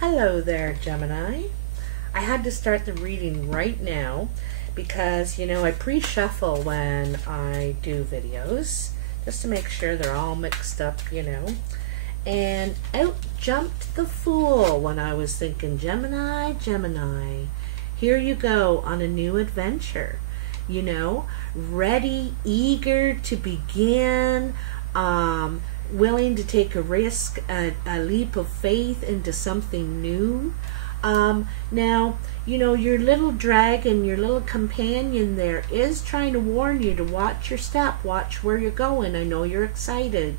Hello there, Gemini. I had to start the reading right now because, I pre-shuffle when I do videos just to make sure they're all mixed up, And out jumped the Fool when I was thinking, Gemini, Gemini, here you go on a new adventure, ready, eager to begin, willing to take a risk, a leap of faith into something new. Now, your little dragon, your little companion there is trying to warn you to watch your step, watch where you're going. I know you're excited,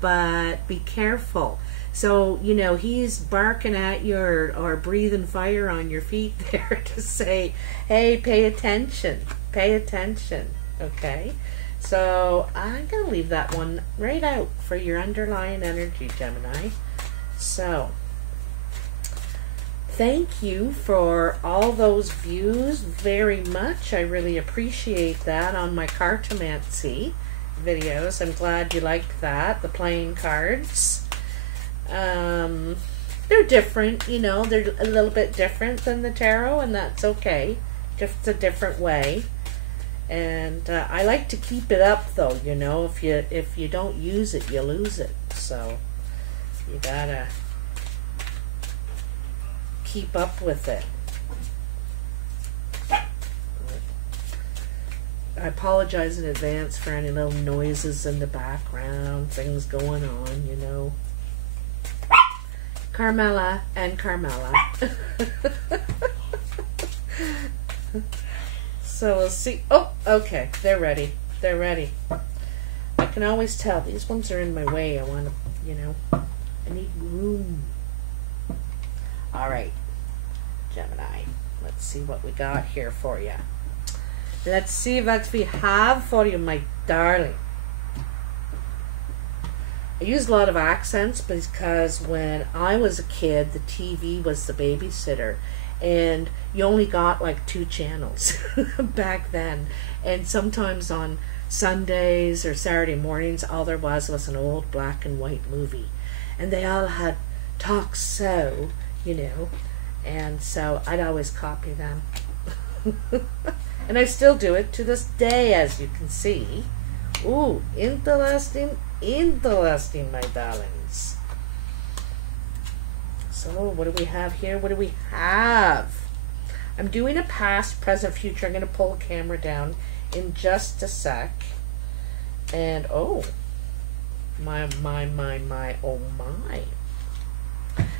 but be careful. So, he's barking at you or breathing fire on your feet there to say, hey, pay attention, okay? So I'm going to leave that one right out for your underlying energy, Gemini. So thank you for all those views very much. I really appreciate that on my cartomancy videos. I'm glad you liked that, the playing cards. They're different, they're a little bit different than the tarot, and that's okay. Just a different way. And I like to keep it up, though. If you don't use it, you lose it. So you gotta keep up with it. I apologize in advance for any little noises in the background, things going on. Carmela and Carmela. So we'll see. Oh, okay. They're ready. They're ready. I can always tell. These ones are in my way. I want to, I need room. All right, Gemini. Let's see what we got here for you. Let's see what we have for you, my darling. I use a lot of accents because when I was a kid, the TV was the babysitter. And you only got like 2 channels back then. And sometimes on Sundays or Saturday mornings, all there was an old black and white movie. And they all had talk so, And so I'd always copy them. And I still do it to this day, as you can see. Ooh, interesting, my darlings. So what do we have here? What do we have? I'm doing a past, present, future. I'm going to pull the camera down in just a sec. And oh, my, oh my.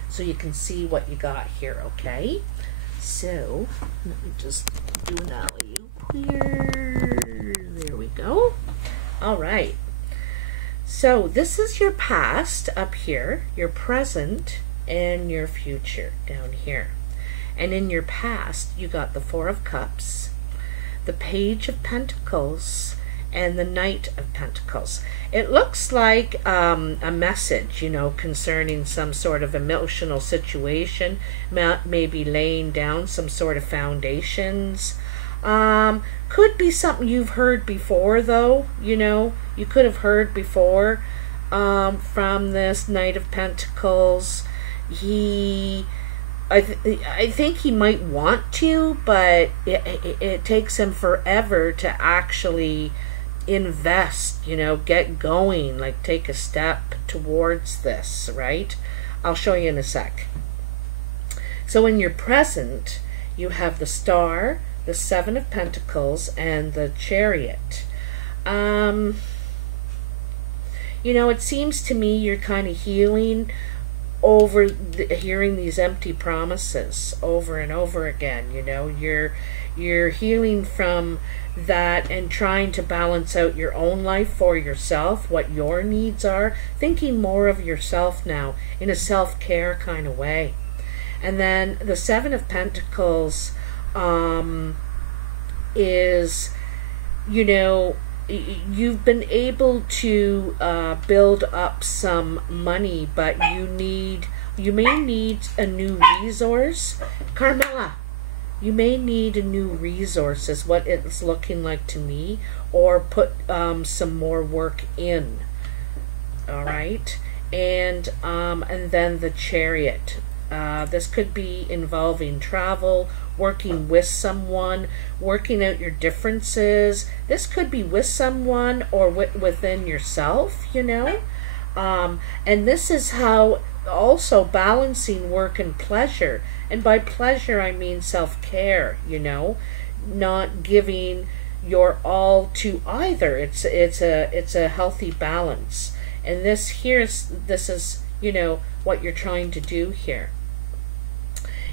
So you can see what you got here, okay? So let me just do an alley-oop here. There we go. All right. So this is your past up here, your present, and your future down here. And in your past, you got the 4 of Cups, the Page of Pentacles, and the Knight of Pentacles. It looks like a message, concerning some sort of emotional situation, maybe laying down some sort of foundations. Could be something you've heard before, though, you could have heard before from this Knight of Pentacles. I think he might want to, but it takes him forever to actually invest, get going, like take a step towards this, right? I'll show you in a sec. So in your present, you have the Star, the 7 of Pentacles, and the Chariot. It seems to me you're kind of healing over hearing these empty promises over and over again. You're healing from that and trying to balance out your own life for yourself, what your needs are, thinking more of yourself now in a self-care kind of way. And then the 7 of Pentacles is, you've been able to build up some money, but you may need a new resource. Carmela, you may need a new resource is what it's looking like to me, or put some more work in. All right. And then the Chariot. This could be involving travel, working with someone, working out your differences. This could be with someone or within yourself, you know. And this is how also balancing work and pleasure. And by pleasure, I mean self-care, you know, not giving your all to either. It's a healthy balance. And this is, you know, what you're trying to do here.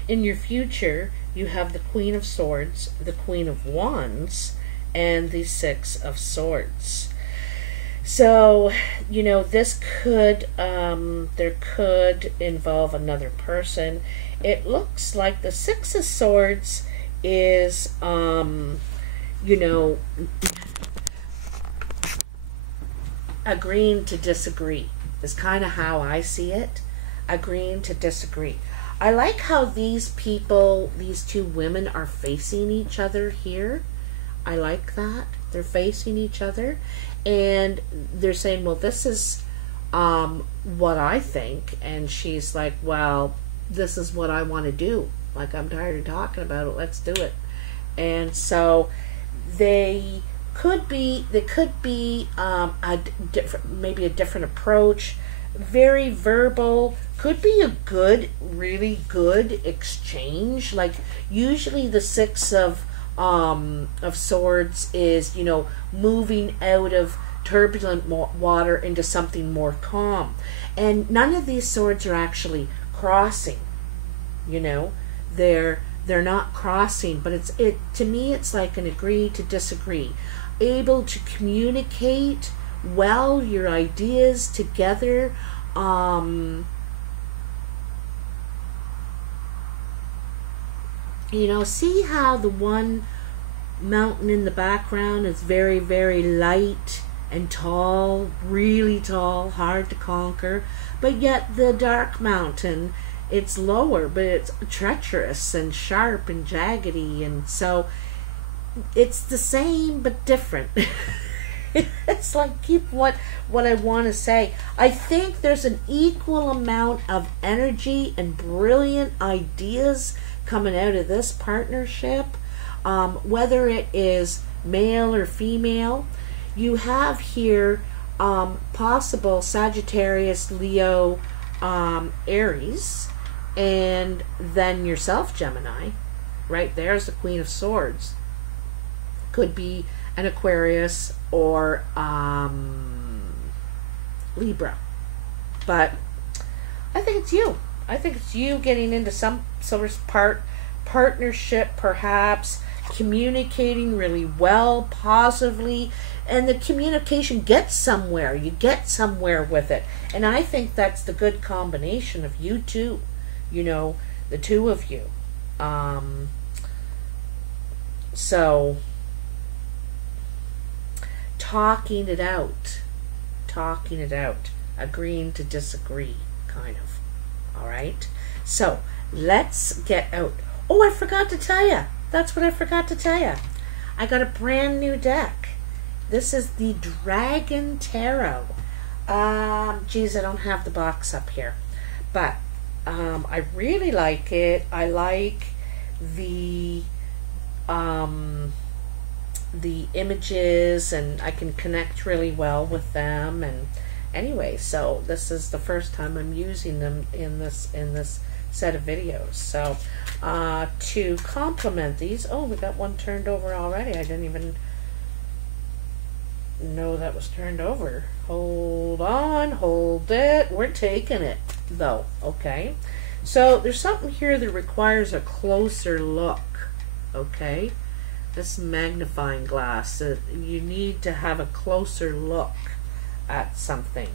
In your future, you have the Queen of Swords, the Queen of Wands, and the Six of Swords. So, you know, this could, there could involve another person. It looks like the Six of Swords is, you know, agreeing to disagree is kind of how I see it. Agreeing to disagree. I like how these people, these two women, are facing each other here. I like that. They're facing each other. And they're saying, well, this is what I think. And she's like, well, this is what I want to do. Like, I'm tired of talking about it. Let's do it. And so they could be a different, maybe a different approach. Very verbal. Could be a good, really good exchange. Like, usually the Six of Swords is, you know, moving out of turbulent water into something more calm. And none of these swords are actually crossing, you know. They're not crossing, but to me it's like an agree to disagree. Able to communicate well your ideas together. You know, see how the one mountain in the background is very, very light and tall, really tall, hard to conquer, but yet the dark mountain, it's lower, but it's treacherous and sharp and jaggedy, and so it's the same but different. It's like, keep what I want to say. I think there's an equal amount of energy and brilliant ideas coming out of this partnership, whether it is male or female. You have here possible Sagittarius, Leo, Aries, and then yourself, Gemini. Right there's the Queen of Swords. Could be an Aquarius or Libra. But I think it's you. I think it's you getting into some sort of partnership, perhaps, communicating really well, positively, and the communication gets somewhere. You get somewhere with it. And I think that's the good combination of you two, you know, the two of you. So, talking it out, agreeing to disagree, kind of. All right, so let's get out. Oh, I forgot to tell you. That's what I forgot to tell you. I got a brand new deck. This is the Dragon Tarot. Geez, I don't have the box up here, but I really like it. I like the images, and I can connect really well with them. And anyway, so this is the first time I'm using them in this set of videos. So to complement these, oh, we got one turned over already. I didn't even know that was turned over. Hold on, hold it. We're taking it though. Okay, so there's something here that requires a closer look. Okay, this magnifying glass, you need to have a closer look at something.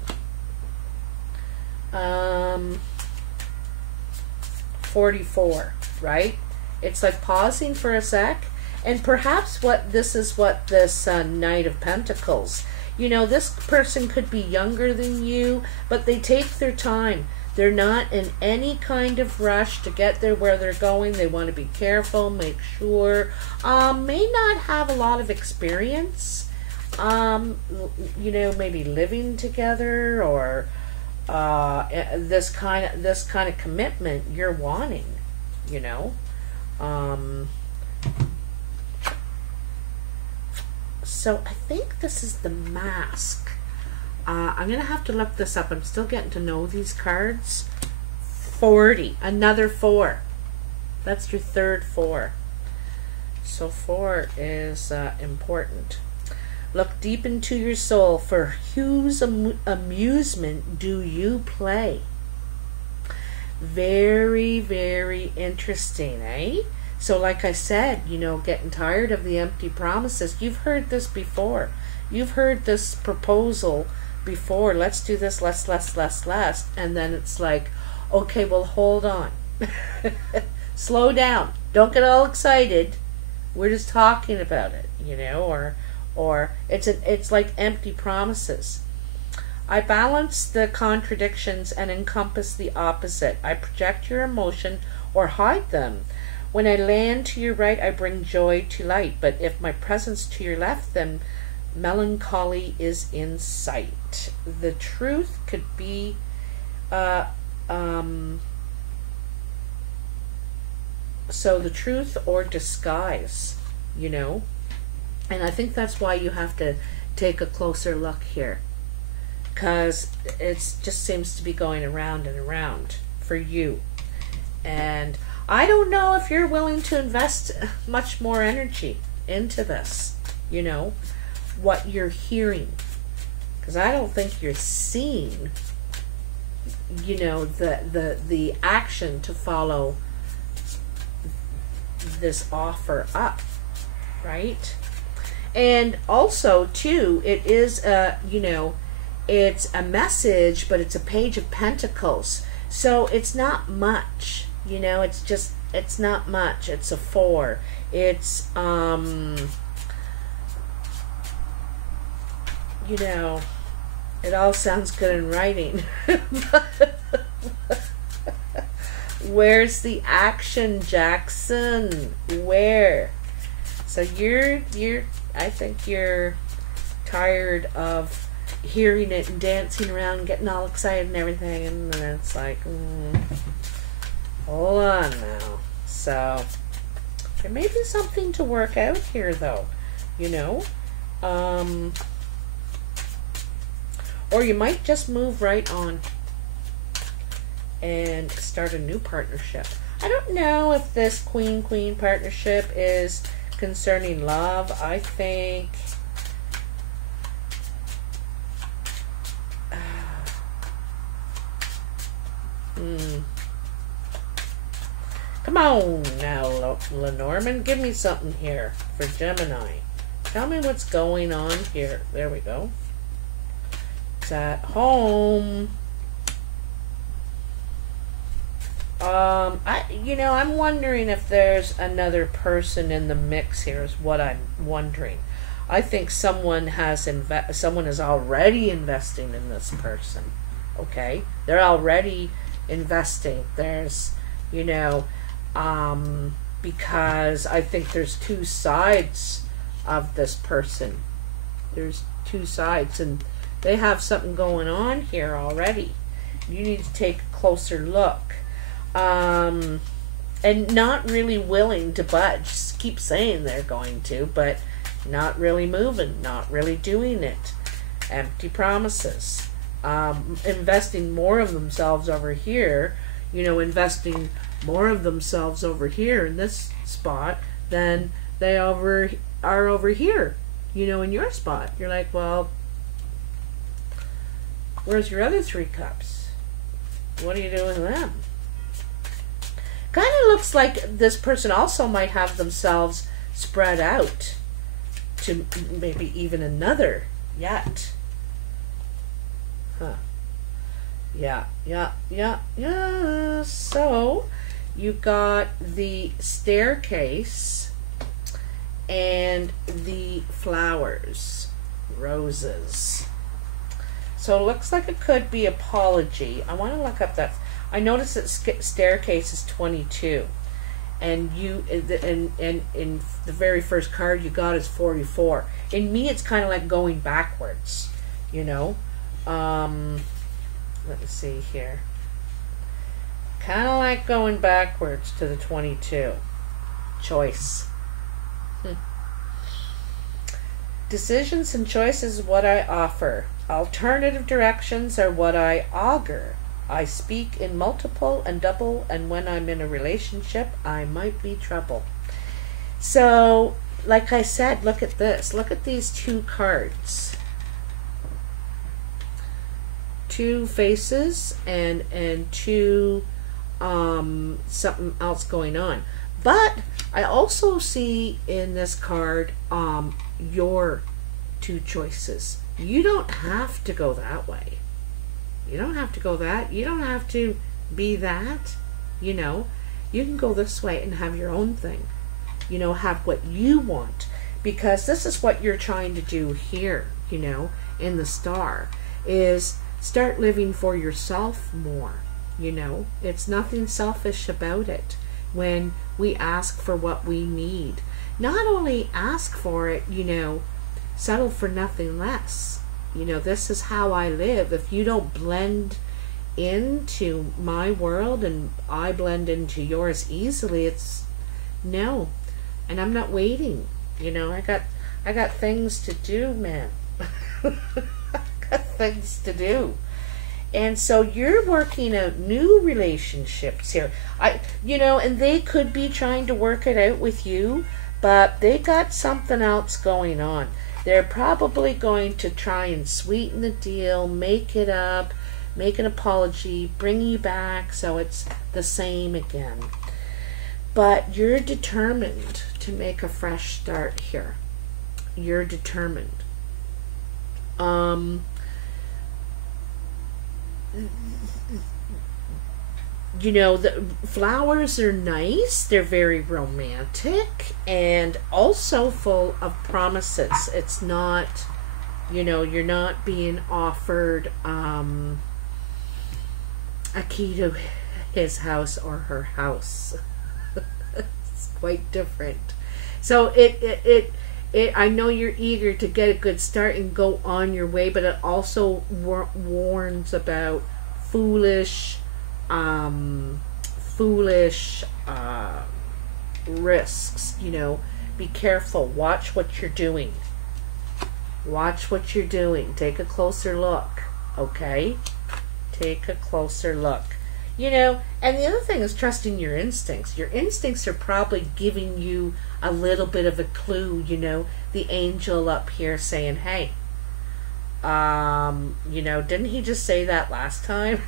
44, right? It's like pausing for a sec. And perhaps this is what this Knight of Pentacles, you know, this person could be younger than you, but they take their time. They're not in any kind of rush to get there where they're going. They want to be careful, make sure. May not have a lot of experience, you know, maybe living together or this kind of commitment you're wanting, you know. So I think this is the mask. I'm gonna have to look this up. I'm still getting to know these cards. 40, another 4. That's your third 4. So 4 is important. Look deep into your soul. For whose amusement do you play? Very, very interesting, eh? So like I said, you know, getting tired of the empty promises. You've heard this before. You've heard this proposal before. Let's do this, less. And then it's like, okay, well, hold on. Slow down. Don't get all excited. We're just talking about it, you know, or it's like empty promises. I balance the contradictions and encompass the opposite. I project your emotion or hide them. When I land to your right, I bring joy to light. But if my presence to your left, then melancholy is in sight. The truth could be so the truth or disguise, you know. And I think that's why you have to take a closer look here, because it just seems to be going around and around for you. And I don't know if you're willing to invest much more energy into this, you know, what you're hearing, because I don't think you're seeing, you know, the action to follow this offer up, right? And also too, it is you know, it's a message, but it's a Page of Pentacles, so it's not much, you know. It's not much. It's a 4. It's you know, it all sounds good in writing. Where's the action, Jackson? Where? So you're I think you're tired of hearing it and dancing around, getting all excited and everything, and then it's like, hold on now. So there may be something to work out here, though, you know. Or you might just move right on and start a new partnership. I don't know if this queen partnership is concerning love. I think come on now, Lenormand, give me something here for Gemini. Tell me what's going on here. There we go. It's at home. I'm wondering if there's another person in the mix here, is what I'm wondering. I think someone is already investing in this person. Okay? They're already investing. There's, you know, because I think there's 2 sides of this person. There's 2 sides, and they have something going on here already. You need to take a closer look. And not really willing to budge. Just keep saying they're going to, but not really moving, not really doing it. Empty promises. Investing more of themselves over here, you know, investing more of themselves over here in this spot than they are over here, you know, in your spot. You're like, well, where's your other 3 cups? What are you doing with them? Kind of looks like this person also might have themselves spread out to maybe even another yet. Huh. Yeah. So you got the staircase and the flowers, roses. So it looks like it could be apology. I want to look up that. I noticed that staircase is 22, and in the very first card you got is 44. In me, it's kind of like going backwards, you know. Let me see here. Kind of like going backwards to the 22. Choice. Decisions and choices is what I offer. Alternative directions are what I augur. I speak in multiple and double, and when I'm in a relationship, I might be trouble. So, like I said, look at this. Look at these two cards. Two faces and two something else going on. But I also see in this card your two choices. You don't have to go that way. You don't have to go that. You don't have to be that. You know, you can go this way and have your own thing. You know, have what you want. Because this is what you're trying to do here, you know, in the star, is start living for yourself more. You know, it's nothing selfish about it when we ask for what we need. Not only ask for it, you know, settle for nothing less. You know, this is how I live. If you don't blend into my world and I blend into yours easily, it's no. And I'm not waiting. You know, I got things to do, man. I got things to do. And so you're working out new relationships here. You know, and they could be trying to work it out with you, but they got something else going on. They're probably going to try and sweeten the deal, make it up, make an apology, bring you back so it's the same again. But you're determined to make a fresh start here. You're determined. You know, the flowers are nice. They're very romantic and also full of promises. It's not, you know, you're not being offered a key to his house or her house. It's quite different. So I know you're eager to get a good start and go on your way, but it also warns about foolish risks. You know, be careful. Watch what you're doing. Watch what you're doing. Take a closer look. Okay? Take a closer look. You know, and the other thing is trusting your instincts. Your instincts are probably giving you a little bit of a clue, you know, the angel up here saying, hey, you know, didn't he just say that last time?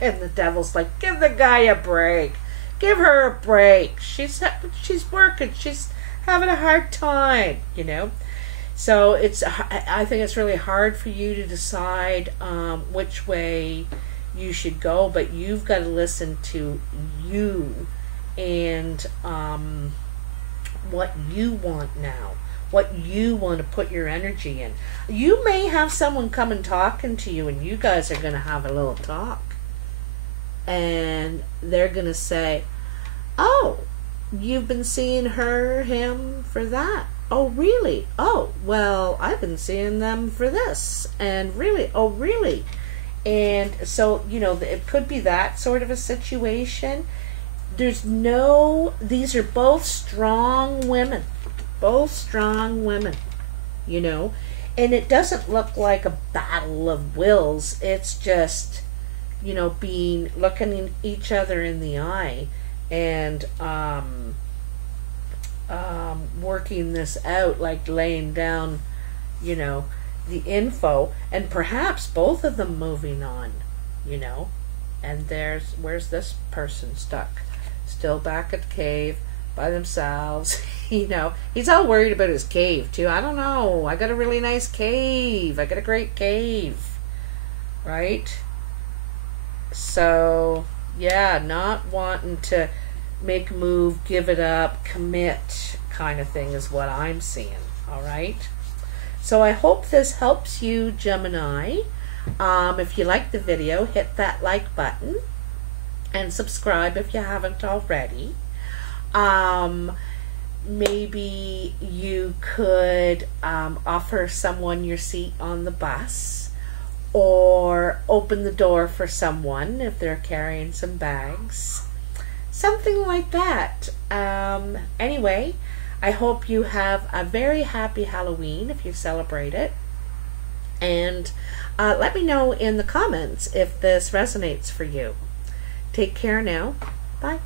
And the devil's like, give the guy a break. Give her a break. She's working. She's having a hard time, you know. So I think it's really hard for you to decide which way you should go, but you've got to listen to you and what you want now, what you want to put your energy in. You may have someone come and talking to you, and you guys are going to have a little talk, and they're going to say, oh, you've been seeing him for that. Oh, really? Oh, well, I've been seeing them for this. And really? Oh, really? And so, you know, it could be that sort of a situation. These are both strong women. Both strong women, you know. And it doesn't look like a battle of wills. It's just, you know, looking each other in the eye and working this out, like laying down, you know, the info, and perhaps both of them moving on, you know. And where's this person stuck? Still back at the cave by themselves. You know, he's all worried about his cave too. I don't know, I got a really nice cave, I got a great cave, right? So yeah, not wanting to make a move, give it up, commit kind of thing is what I'm seeing. All right, so I hope this helps you, Gemini. If you like the video, hit that like button and subscribe if you haven't already. Maybe you could offer someone your seat on the bus, or open the door for someone if they're carrying some bags. Something like that. Anyway, I hope you have a very happy Halloween if you celebrate it. And let me know in the comments if this resonates for you. Take care now. Bye.